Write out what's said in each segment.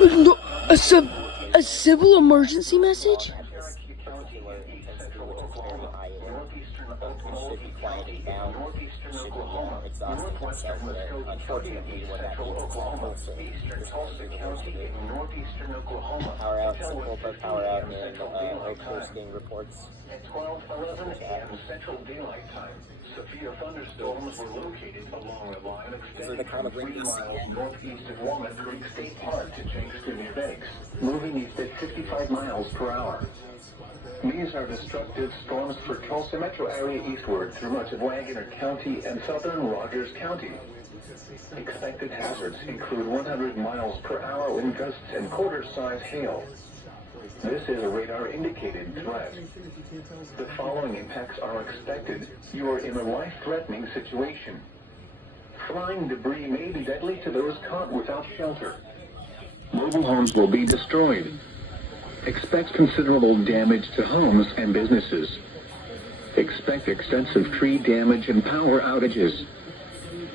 No, a civil emergency message? Unfortunately, what happened eastern Tulsa County in northeastern Oklahoma. Power out, power out in Oak Coast getting reports. At 12:11 a.m. Central Daylight Time, severe thunderstorms were located along the line extending from 3 miles northeast of Walnut Creek State Park to Jenks to New Banks, moving east at 55 miles per hour. These are destructive storms for Tulsa metro area eastward through much of Wagner County and southern Rogers County. Expected hazards include 100 miles per hour wind gusts and quarter-size hail. This is a radar-indicated threat. The following impacts are expected. You are in a life-threatening situation. Flying debris may be deadly to those caught without shelter. Mobile homes will be destroyed. Expect considerable damage to homes and businesses. Expect extensive tree damage and power outages.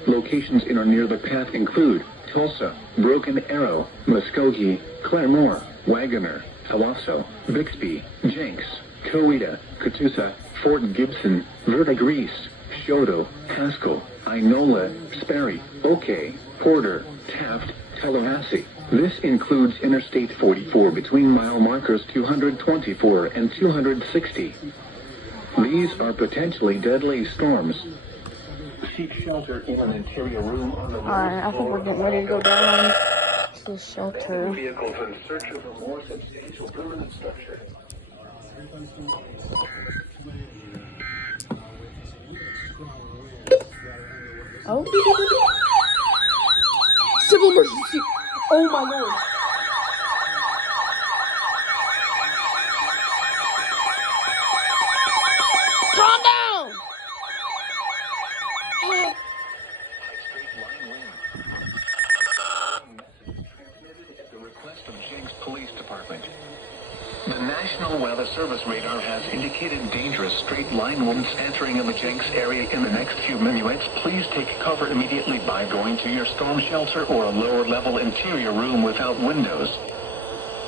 Locations in or near the path include Tulsa, Broken Arrow, Muskogee, Claremore, Wagner, Halasso, Bixby, Jenks, Coweta, Catoosa, Fort Gibson, Verdigris, Choteau, Haskell, Inola, Sperry, Oakey, Porter, Taft, Tallahassee. This includes Interstate 44 between mile markers 224 and 260. These are potentially deadly storms. Seek shelter in an interior room on the Alright, I think we're getting ready to go down to the shelter. Vehicles in search of a more substantial permanent structure. Oh. Civil emergency. Oh my lord. Calm down. At the request of Jenks Police Department. The National Weather Service radar has indicated dangerous straight line winds entering in the Jenks area in the next few minutes. Please take cover immediately by going to your storm shelter or a lower level interior room without windows.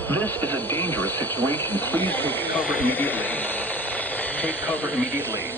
This is a dangerous situation. Please take cover immediately. Take cover immediately.